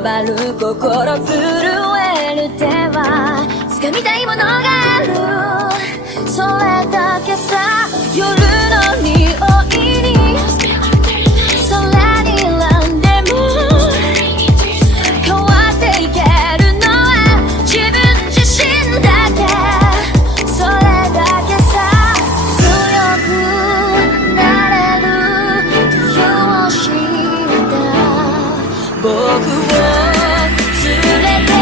こばる心震える手は掴みたいものがある、それだけさ。夜の匂いに空にランでも変わっていけるのは自分自身だけ、それだけさ。強くなれる理由を知った僕を連れて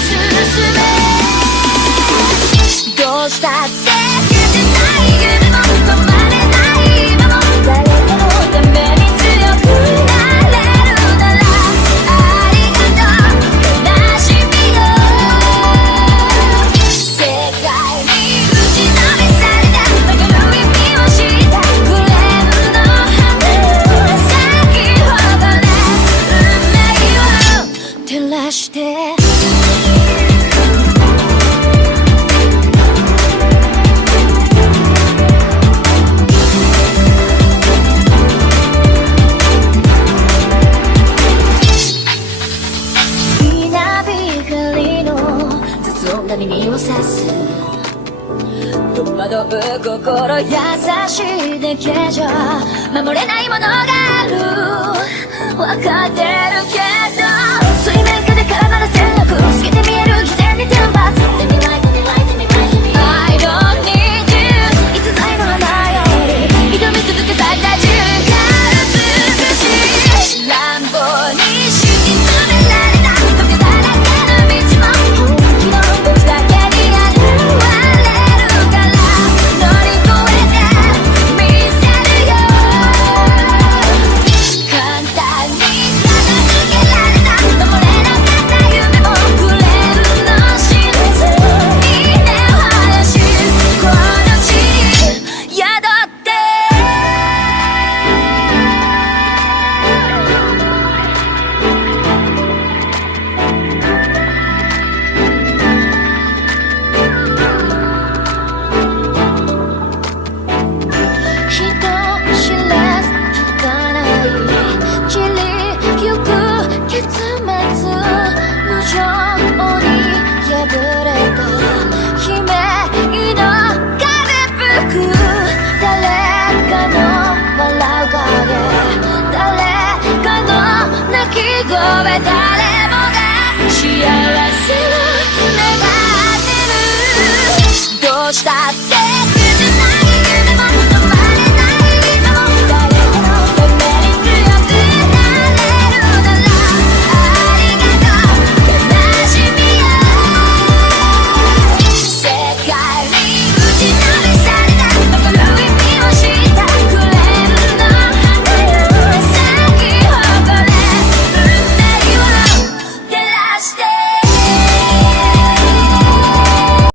進め、どうしたって消せない夢も止まれない今も、誰かのために強くなれるならありがとう悲しみよ。世界に打ちのめされた曲がる意味を知った、グレーの花咲き誇れ運命を照らして。耳をさす戸惑う心優しいだけじゃ守れないものがある、分かってるけど水面下で絡まる線路透けて見える偽善に天罰。I don't need you 逸材の花より挑み続け咲いた自分が美しい、乱暴に敷き詰められた時だらけの道も本気の僕だけに現れるから乗り越えてみせるよ。簡単に片付けられた守れなかった夢もクレームの真実に根を生やしこの地に宿って人知れず儚い散りゆく結末、無情に破れた悲鳴の風吹く、誰かの笑う影、誰かの泣き声、誰もが幸せを願ってる、どうしたって